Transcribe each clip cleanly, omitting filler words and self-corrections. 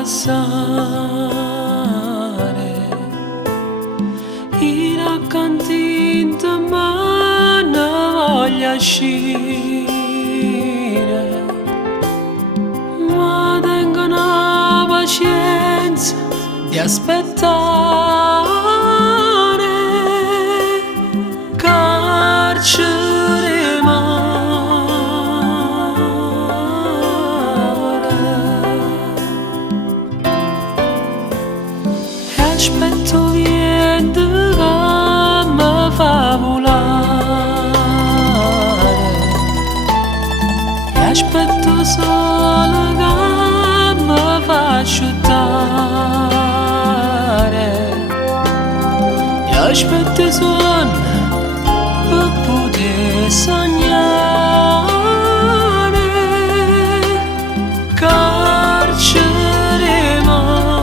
passare i racconti in mano voglia uscire, ma tengono pazienza di aspettare. Carcere mare, e aspetto vento che mi fa volare, e aspetto sole che mi fa asciuttare, e aspetto i suoni per poter sognare. Carcere mare,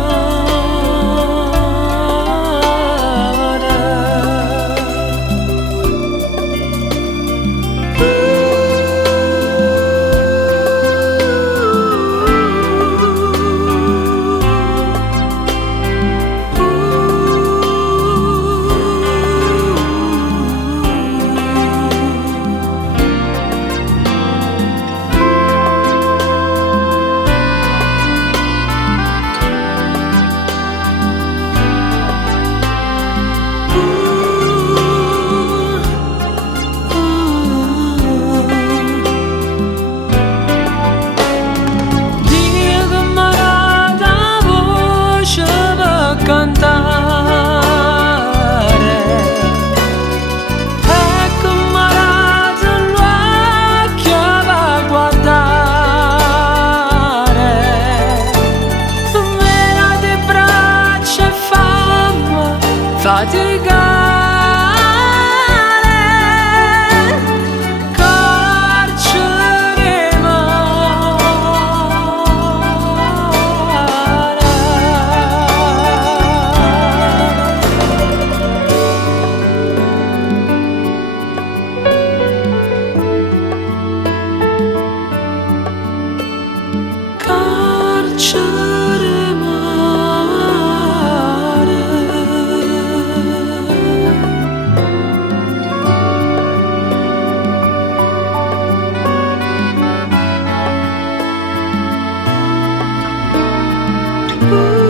faticare. Carcere mare, carcere mare. Ooh.